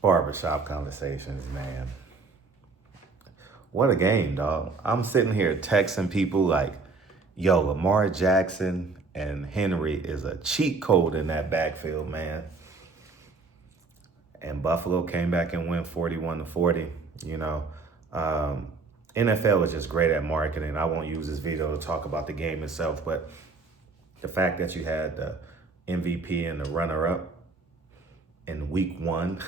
Barbershop conversations, man. What a game, dog. I'm sitting here texting people like, yo, Lamar Jackson and Henry is a cheat code in that backfield, man. And Buffalo came back and went 41-40. You know, um, NFL is just great at marketing. I won't use this video to talk about the game itself, but the fact that you had the MVP and the runner-up in week one,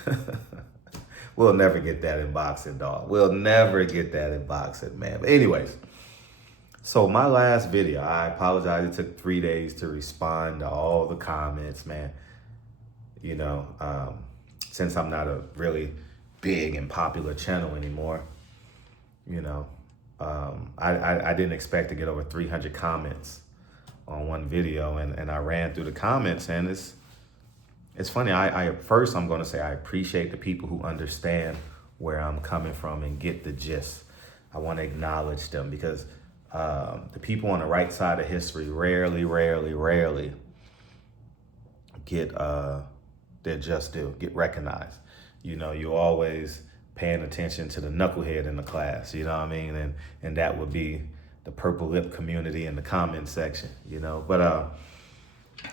we'll never get that in boxing, dog. We'll never get that in boxing, man. But anyways, so my last video, I apologize. It took 3 days to respond to all the comments, man. You know, since I'm not a really big and popular channel anymore, you know, I didn't expect to get over 300 comments on one video, and I ran through the comments, and it's funny. First I'm going to say I appreciate the people who understand where I'm coming from and get the gist. I want to acknowledge them because the people on the right side of history rarely get their just due, get recognized. You know, you're always paying attention to the knucklehead in the class, you know what I mean? And that would be the purple lip community in the comment section, you know? But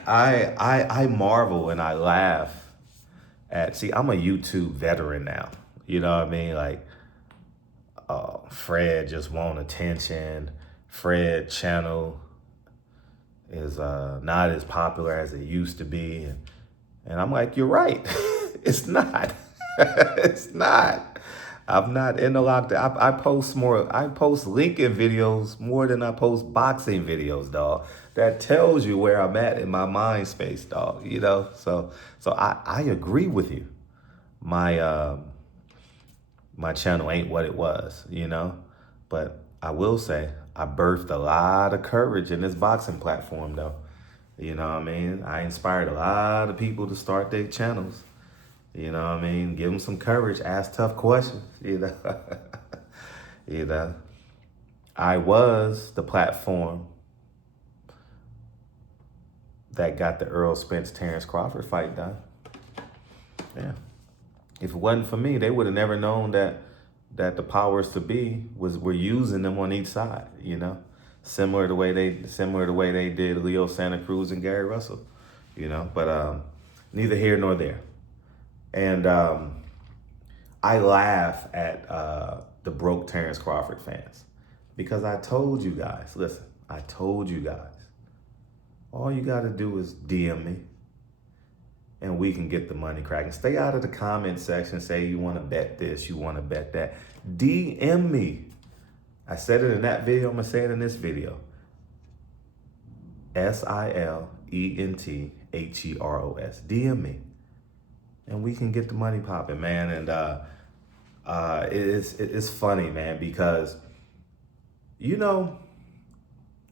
I marvel and I laugh at, see, I'm a YouTube veteran now, you know what I mean? Like, Fred just want attention. Fred channel is not as popular as it used to be. And I'm like, you're right. It's not. It's not. I'm not in the lockdown. I post Lincoln videos more than I post boxing videos, dog. That tells you where I'm at in my mind space, dog. You know? So I agree with you. My channel ain't what it was, you know? But I will say I birthed a lot of courage in this boxing platform, though. You know what I mean? I inspired a lot of people to start their channels. You know what I mean? Give them some courage, ask tough questions, you know? You know? I was the platform that got the Earl Spence-Terrence Crawford fight done. Yeah. If it wasn't for me, they would have never known that the powers to be were using them on each side, you know? Similar to the way they did Leo Santa Cruz and Gary Russell, you know? But neither here nor there. And I laugh at the broke Terrence Crawford fans because I told you guys, listen, I told you guys, all you got to do is DM me and we can get the money cracking. Stay out of the comment section. Say you want to bet this, you want to bet that. DM me. I said it in that video. I'm going to say it in this video. SILENTHEROS. DM me. And we can get the money popping, man. And it's funny, man, because, you know,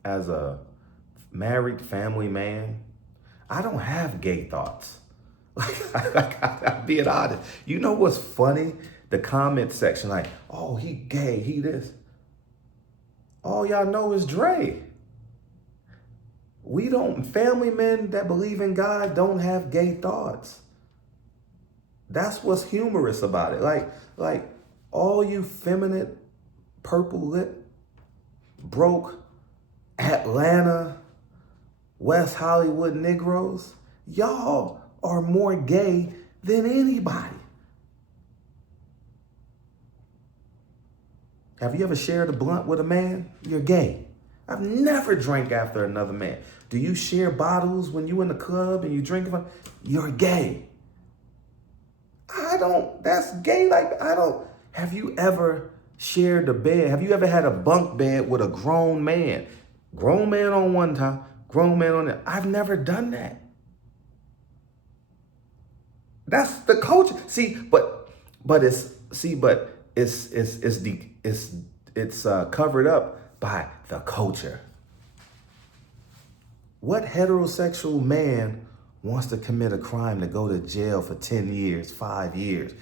as a married family man, I don't have gay thoughts. Like, I'm being honest. You know what's funny? The comment section, like, oh, he gay, he this. All y'all know is Dre. Family men that believe in God don't have gay thoughts. That's what's humorous about it. Like all you feminine, purple lip, broke Atlanta, West Hollywood Negroes, y'all are more gay than anybody. Have you ever shared a blunt with a man? You're gay. I've never drank after another man. Do you share bottles when you in the club and you drink them? You're gay. That's gay. Have you ever shared a bed? Have you ever had a bunk bed with a grown man? Grown man on one time, grown man on the other. I've never done that. That's the culture. It's covered up by the culture. What heterosexual man wants to commit a crime to go to jail for 10 years, 5 years,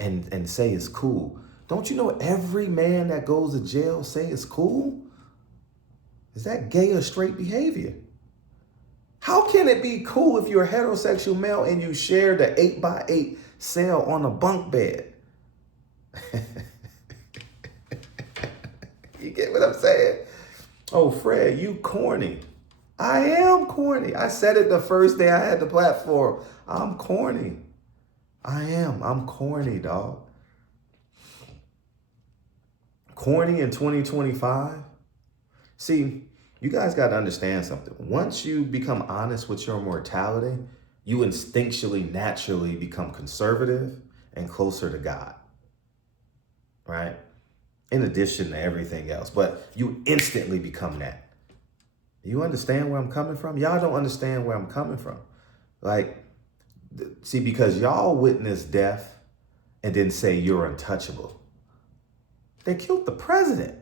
and say it's cool? Don't you know every man that goes to jail say it's cool? Is that gay or straight behavior? How can it be cool if you're a heterosexual male and you share the 8x8 cell on a bunk bed. You get what I'm saying? Oh, Fred, you corny. I am corny. I said it the first day I had the platform. I'm corny. I am. I'm corny, dog. Corny in 2025. See, you guys got to understand something. Once you become honest with your mortality, you instinctually, naturally become conservative and closer to God, right? In addition to everything else, but you instantly become that. You understand where I'm coming from? Y'all don't understand where I'm coming from. Like, see, because y'all witnessed death and didn't say you're untouchable. They killed the president.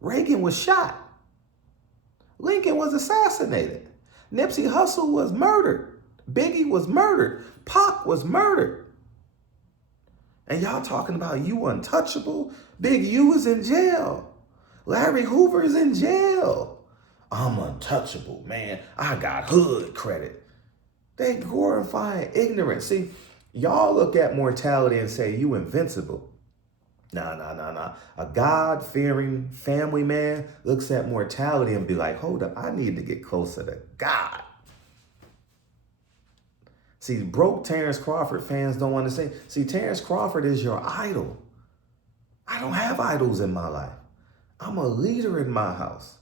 Reagan was shot. Lincoln was assassinated. Nipsey Hussle was murdered. Biggie was murdered. Pac was murdered. And y'all talking about you untouchable? Big U is in jail. Larry Hoover is in jail. I'm untouchable, man. I got hood credit. They glorifying ignorance. See, y'all look at mortality and say you invincible. Nah. A God-fearing family man looks at mortality and be like, hold up, I need to get closer to God. See, broke Terrence Crawford fans don't understand. See, Terrence Crawford is your idol. I don't have idols in my life. I'm a leader in my house.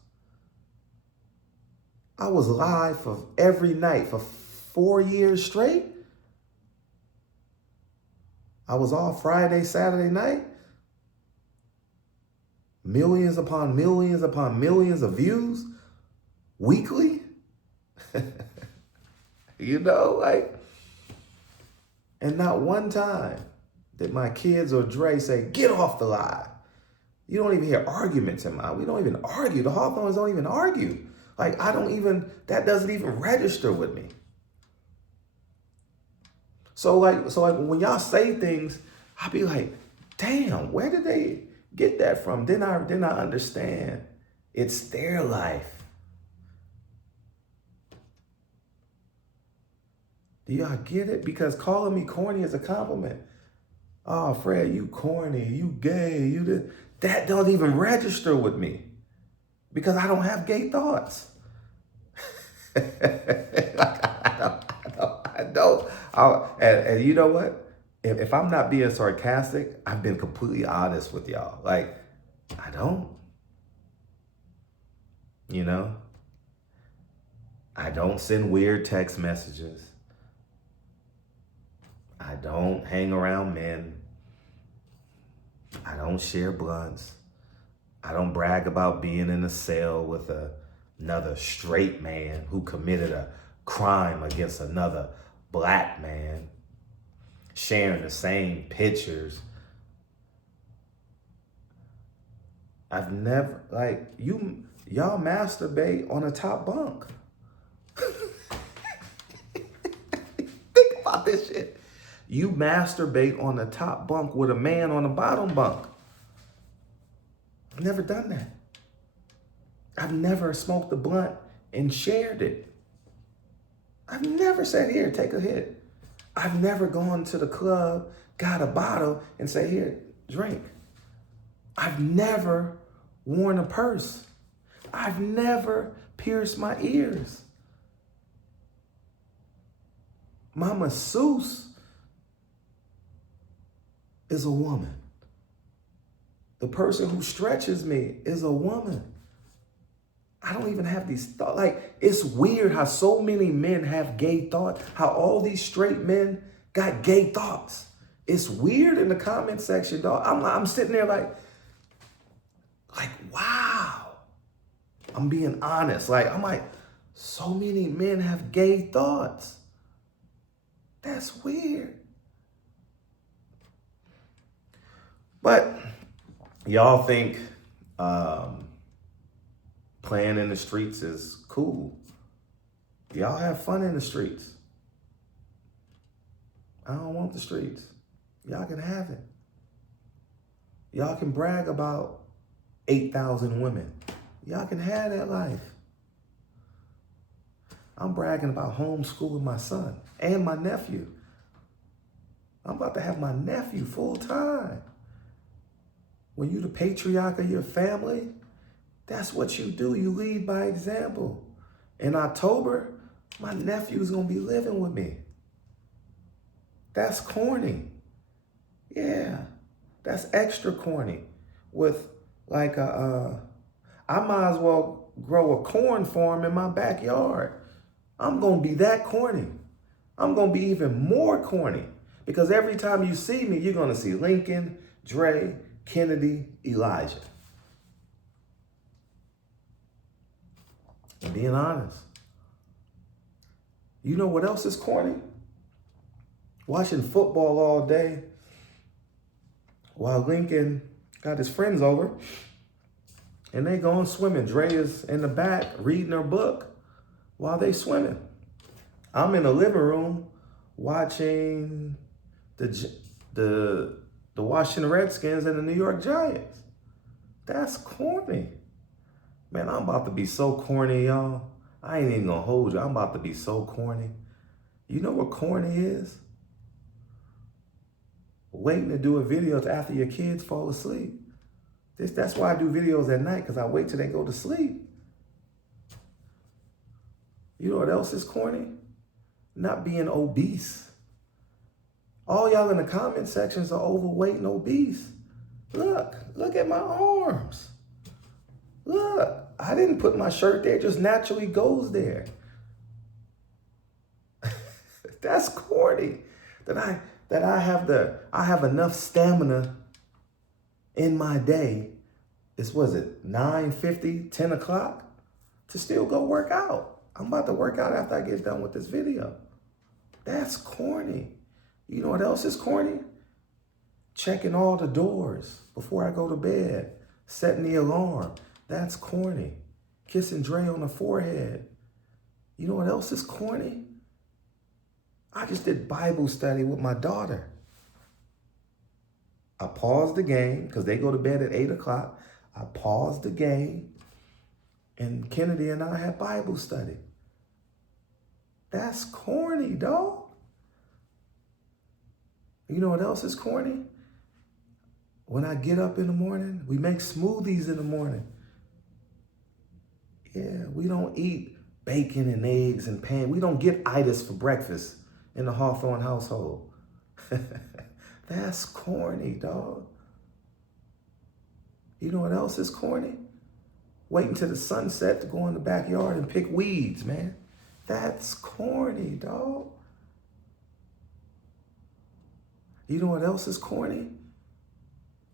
I was live for every night for 4 years straight. I was off Friday, Saturday night. Millions upon millions upon millions of views weekly. You know, like, and not one time did my kids or Dre say, get off the live. You don't even hear arguments in my, we don't even argue. The Hawthorns don't even argue. Like, that doesn't even register with me. So like when y'all say things, I be like, damn, where did they get that from? Then I understand. It's their life. Do y'all get it? Because calling me corny is a compliment. Oh, Fred, you corny, you gay, you this. That don't even register with me because I don't have gay thoughts. I don't. And you know what? If I'm not being sarcastic, I've been completely honest with y'all. Like, I don't. You know? I don't send weird text messages. I don't hang around men. I don't share blunts. I don't brag about being in a cell with another straight man who committed a crime against another black man, sharing the same pictures. I've never, like, y'all masturbate on a top bunk. Think about this shit. You masturbate on the top bunk with a man on the bottom bunk. I've never done that. I've never smoked a blunt and shared it. I've never said, here, take a hit. I've never gone to the club, got a bottle, and said, here, drink. I've never worn a purse. I've never pierced my ears. My masseuse is a woman. The person who stretches me is a woman. I don't even have these thoughts. Like, it's weird how so many men have gay thoughts, how all these straight men got gay thoughts. It's weird in the comment section, dog. I'm sitting there like, wow. I'm being honest. I'm like, so many men have gay thoughts. That's weird. But y'all think playing in the streets is cool. Y'all have fun in the streets. I don't want the streets. Y'all can have it. Y'all can brag about 8,000 women. Y'all can have that life. I'm bragging about homeschooling my son and my nephew. I'm about to have my nephew full time. When you the patriarch of your family, that's what you do. You lead by example. In October, my nephew's gonna be living with me. That's corny. Yeah, that's extra corny. With like I might as well grow a corn farm in my backyard. I'm gonna be that corny. I'm gonna be even more corny because every time you see me, you're gonna see Lincoln, Dre, Kennedy, Elijah. And being honest, you know what else is corny? Watching football all day while Lincoln got his friends over and they going swimming. Dre is in the back reading her book while they swimming. I'm in the living room watching the Washington Redskins and the New York Giants. That's corny. Man, I'm about to be so corny, y'all. I ain't even gonna hold you. I'm about to be so corny. You know what corny is? Waiting to do a video after your kids fall asleep. That's why I do videos at night, because I wait till they go to sleep. You know what else is corny? Not being obese. All y'all in the comment sections are overweight and obese. Look at my arms. Look, I didn't put my shirt there, it just naturally goes there. That's corny. That I have enough stamina in my day. Was it 9:50, 10 o'clock to still go work out. I'm about to work out after I get done with this video. That's corny. You know what else is corny? Checking all the doors before I go to bed, setting the alarm. That's corny. Kissing Dre on the forehead. You know what else is corny? I just did Bible study with my daughter. I paused the game because they go to bed at 8 o'clock. I paused the game and Kennedy and I had Bible study. That's corny, dog. You know what else is corny? When I get up in the morning, we make smoothies in the morning. Yeah, we don't eat bacon and eggs and pan. We don't get itis for breakfast in the Hawthorne household. That's corny, dog. You know what else is corny? Waiting till the sunset to go in the backyard and pick weeds, man. That's corny, dog. You know what else is corny?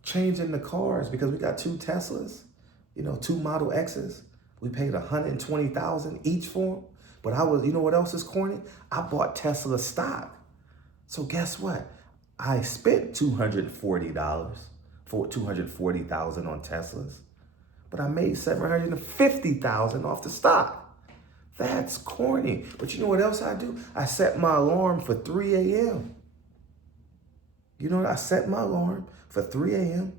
Changing the cars, because we got 2 Teslas, 2 Model X's. We paid $120,000 each for them. But you know what else is corny? I bought Tesla stock. So guess what? I spent $240 for $240,000 on Teslas, but I made $750,000 off the stock. That's corny. But you know what else I do? I set my alarm for 3 a.m. You know what? I set my alarm for 3 a.m.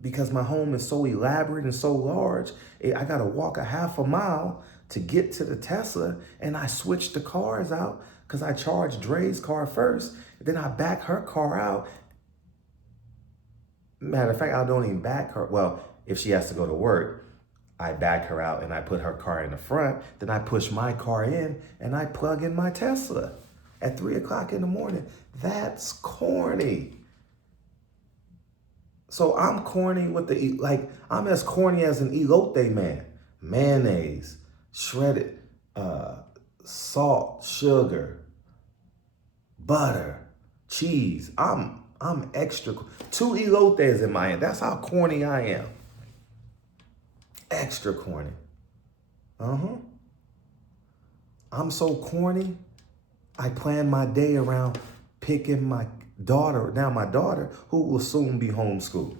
because my home is so elaborate and so large. I got to walk a half a mile to get to the Tesla, and I switched the cars out because I charged Dre's car first. Then I back her car out. Matter of fact, I don't even back her. Well, if she has to go to work, I back her out and I put her car in the front. Then I push my car in and I plug in my Tesla at 3 o'clock in the morning. That's corny. So I'm corny with I'm as corny as an elote man. Mayonnaise, shredded salt, sugar, butter, cheese. I'm extra. 2 elotes in my hand. That's how corny I am. Extra corny. I'm so corny, I plan my day around picking my daughter, now my daughter, who will soon be homeschooled,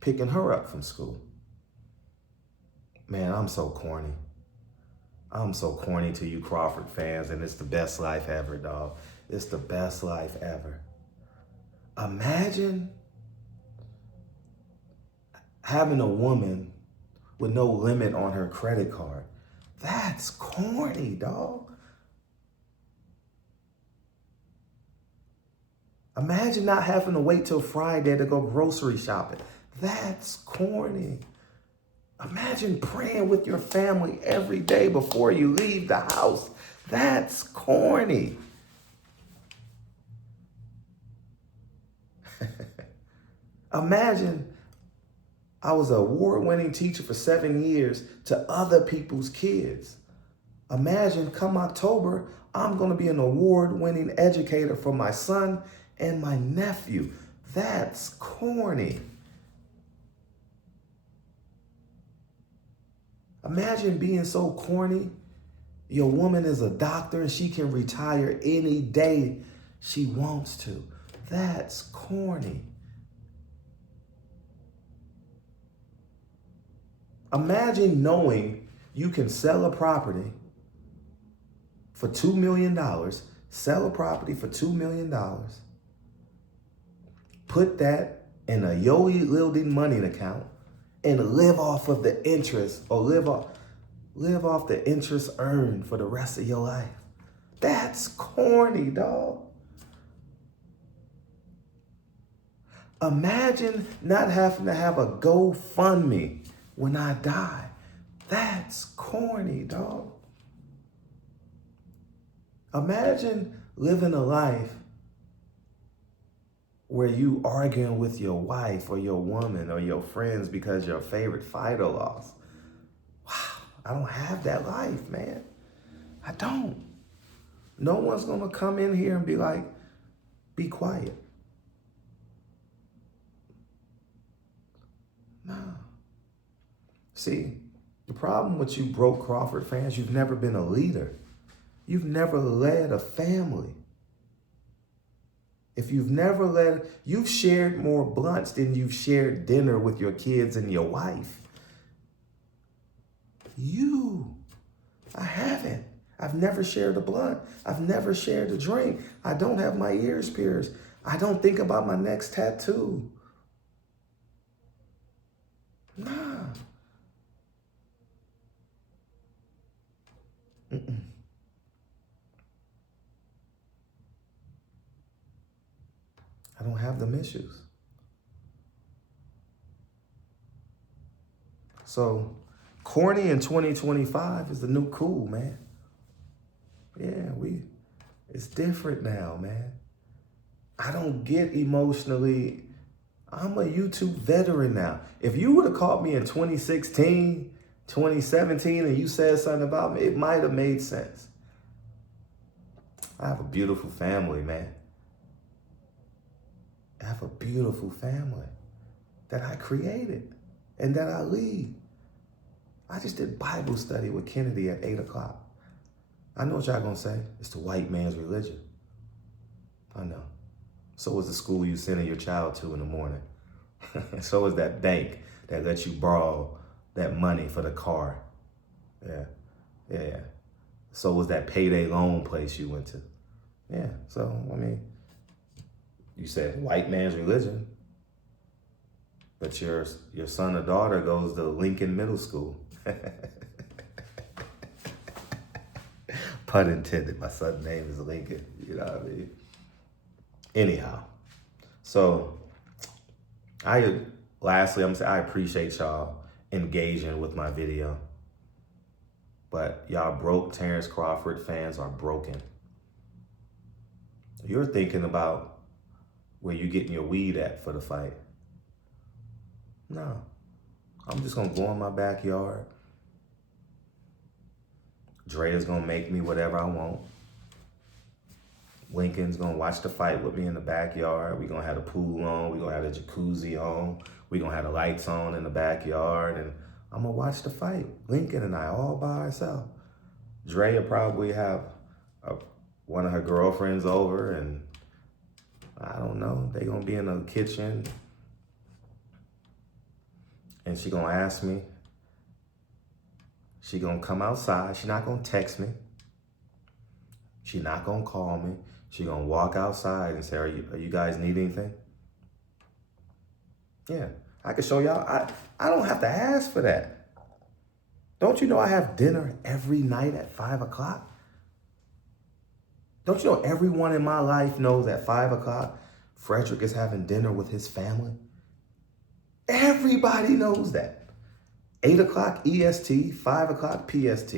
picking her up from school. Man, I'm so corny. I'm so corny to you Crawford fans, and it's the best life ever, dog. It's the best life ever. Imagine having a woman with no limit on her credit card. That's corny, dog. Imagine not having to wait till Friday to go grocery shopping. That's corny. Imagine praying with your family every day before you leave the house. That's corny. Imagine I was an award-winning teacher for 7 years to other people's kids. Imagine come October, I'm going to be an award-winning educator for my son and my nephew. That's corny. Imagine being so corny. Your woman is a doctor and she can retire any day she wants to. That's corny. Imagine knowing you can sell a property for $2 million, sell a property for $2 million, put that in a yielding money account, and live off of the interest or live off the interest earned for the rest of your life. That's corny, dog. Imagine not having to have a GoFundMe when I die. That's corny, dog. Imagine living a life where you arguing with your wife or your woman or your friends because your favorite fighter lost. Wow, I don't have that life, man. I don't. No one's gonna come in here and be like, be quiet. No. See, the problem with you broke Crawford fans, you've never been a leader. You've never led a family. If you've never led, you've shared more blunts than you've shared dinner with your kids and your wife. I haven't. I've never shared a blunt. I've never shared a drink. I don't have my ears pierced. I don't think about my next tattoo. Nah. Mm-mm. I don't have them issues. So, corny in 2025 is the new cool, man. Yeah, it's different now, man. I don't get emotionally. I'm a YouTube veteran now. If you would have caught me in 2016, 2017, and you said something about me, it might have made sense. I have a beautiful family, man. I have a beautiful family that I created and that I lead. I just did Bible study with Kennedy at 8 o'clock. I know what y'all gonna say. It's the white man's religion. I know. So is the school you sending your child to in the morning. So is that bank that lets you borrow that money for the car. Yeah. So was that payday loan place you went to. Yeah, so, I mean, you said white man's religion, but your son or daughter goes to Lincoln Middle School. Pun intended, my son's name is Lincoln, you know what I mean? Anyhow, so lastly, I'm gonna say I appreciate y'all engaging with my video, but y'all broke Terrence Crawford fans are broken. You're thinking about where you getting your weed at for the fight. No, I'm just gonna go in my backyard. Dre's gonna make me whatever I want. Lincoln's gonna watch the fight with me in the backyard. We're gonna have the pool on. We're gonna have the jacuzzi on. We're gonna have the lights on in the backyard. And I'm gonna watch the fight. Lincoln and I all by ourselves. Dre will probably have one of her girlfriends over, and I don't know, they gonna be in the kitchen. And she gonna ask me. She gonna come outside. She not gonna text me. She not gonna call me. She gonna walk outside and say, are you guys need anything? Yeah, I can show y'all. I don't have to ask for that. Don't you know I have dinner every night at 5 o'clock? Don't you know everyone in my life knows at 5 o'clock Frederick is having dinner with his family. Everybody knows that. 8 o'clock EST, 5 o'clock PST.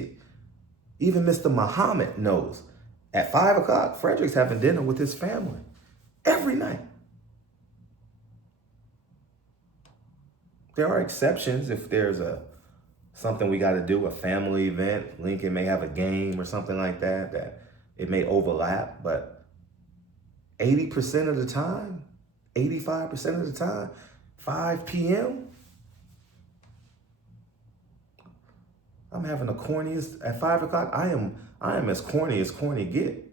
Even Mr. Muhammad knows. At 5 o'clock, Frederick's having dinner with his family. Every night. There are exceptions if there's something we got to do, a family event. Lincoln may have a game or something like that, that it may overlap, but 80% of the time, 85% of the time, 5 p.m., I'm having the corniest, at 5 o'clock, I am as corny get.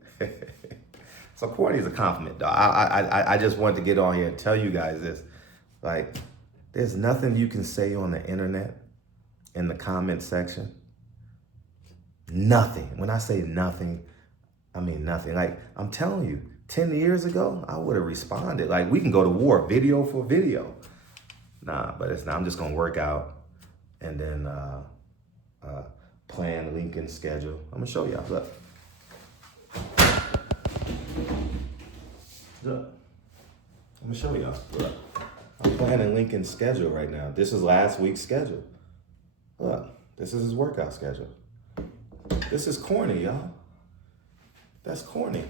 So corny is a compliment, dog. I just wanted to get on here and tell you guys this. Like, there's nothing you can say on the internet in the comment section. Nothing. When I say nothing, I mean nothing. Like, I'm telling you, 10 years ago, I would have responded. Like, we can go to war, video for video. Nah, but it's not. I'm just going to work out and then plan Lincoln's schedule. I'm going to show y'all. Look. Look. I'm going to show y'all. Look. I'm planning Lincoln's schedule right now. This is last week's schedule. Look. This is his workout schedule. This is corny, y'all. That's corny.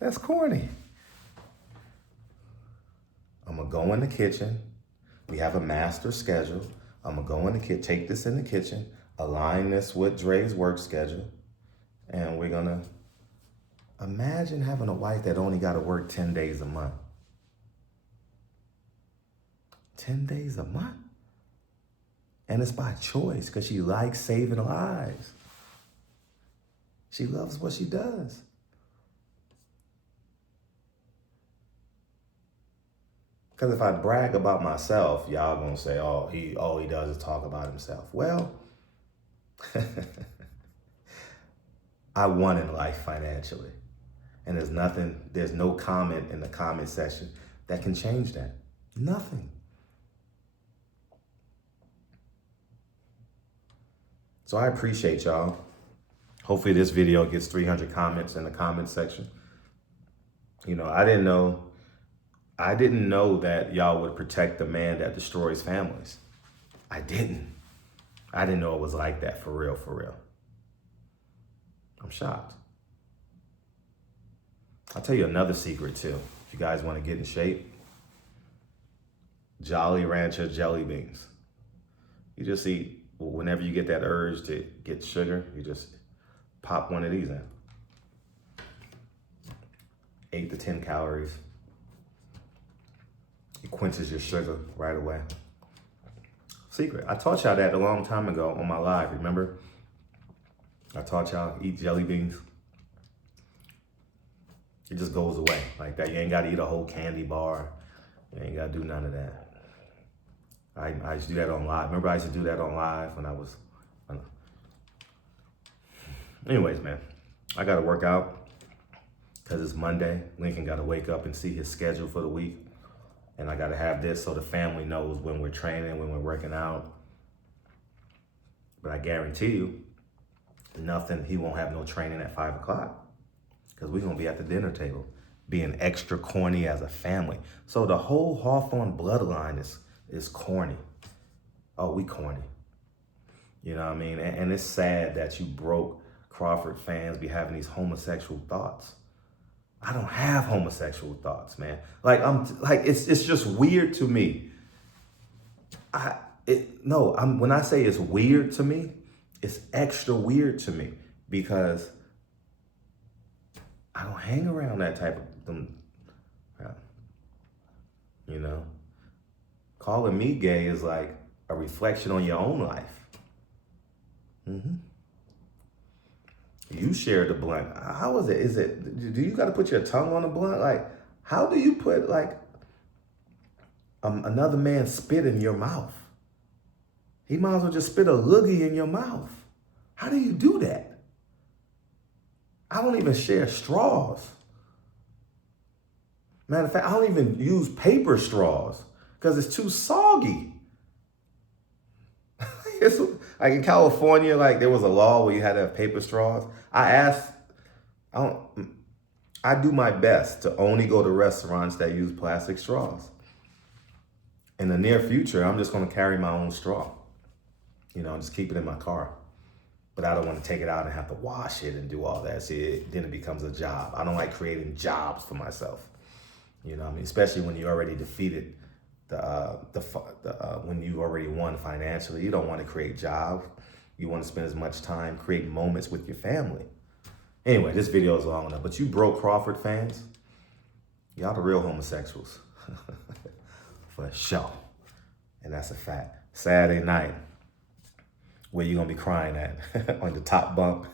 That's corny. I'm going to go in the kitchen. We have a master schedule. I'm going to go in the kitchen, take this in the kitchen, align this with Dre's work schedule, and we're going to imagine having a wife that only got to work 10 days a month. 10 days a month? And it's by choice because she likes saving lives. She loves what she does. Because if I brag about myself, y'all gonna say, all he does is talk about himself. Well, I won in life financially. And there's no comment in the comment section that can change that. Nothing. So I appreciate y'all. Hopefully this video gets 300 comments in the comment section. You know, I didn't know that y'all would protect the man that destroys families. I didn't know it was like that, for real, for real. I'm shocked. I'll tell you another secret too. If you guys want to get in shape, Jolly Rancher jelly beans. You just eat, whenever you get that urge to get sugar, you just pop one of these in. 8 to 10 calories. It quenches your sugar right away. Secret. I taught y'all that a long time ago on my live, remember? I taught y'all eat jelly beans. It just goes away like that. You ain't got to eat a whole candy bar. You ain't got to do none of that. I used to do that on live. Remember I used to do that on live when I was... Anyways, man, I got to work out because it's Monday. Lincoln got to wake up and see his schedule for the week. And I got to have this so the family knows when we're training, when we're working out. But I guarantee you, he won't have no training at 5 o'clock because we're going to be at the dinner table being extra corny as a family. So the whole Hawthorne bloodline is corny. Oh, we corny. You know what I mean? And it's sad that you broke Crawford fans be having these homosexual thoughts. I don't have homosexual thoughts, man. It's just weird to me. When I say it's weird to me, it's extra weird to me because I don't hang around that type of them. You know, calling me gay is like a reflection on your own life. Mm-hmm. You shared the blunt. How is it? Do you got to put your tongue on the blunt? Like, how do you put another man's spit in your mouth? He might as well just spit a loogie in your mouth. How do you do that? I don't even share straws. Matter of fact, I don't even use paper straws because it's too soggy. It's like in California, like there was a law where you had to have paper straws. I I do my best to only go to restaurants that use plastic straws. In the near future, I'm just going to carry my own straw. Just keep it in my car. But I don't want to take it out and have to wash it and do all that. See, then it becomes a job. I don't like creating jobs for myself. Especially when you already defeated when you already won financially. You don't want to create jobs. You want to spend as much time creating moments with your family. Anyway, this video is long enough, but you broke Crawford fans, y'all the real homosexuals. For sure. And that's a fact. Saturday night, where you gonna be crying at? On the top bunk?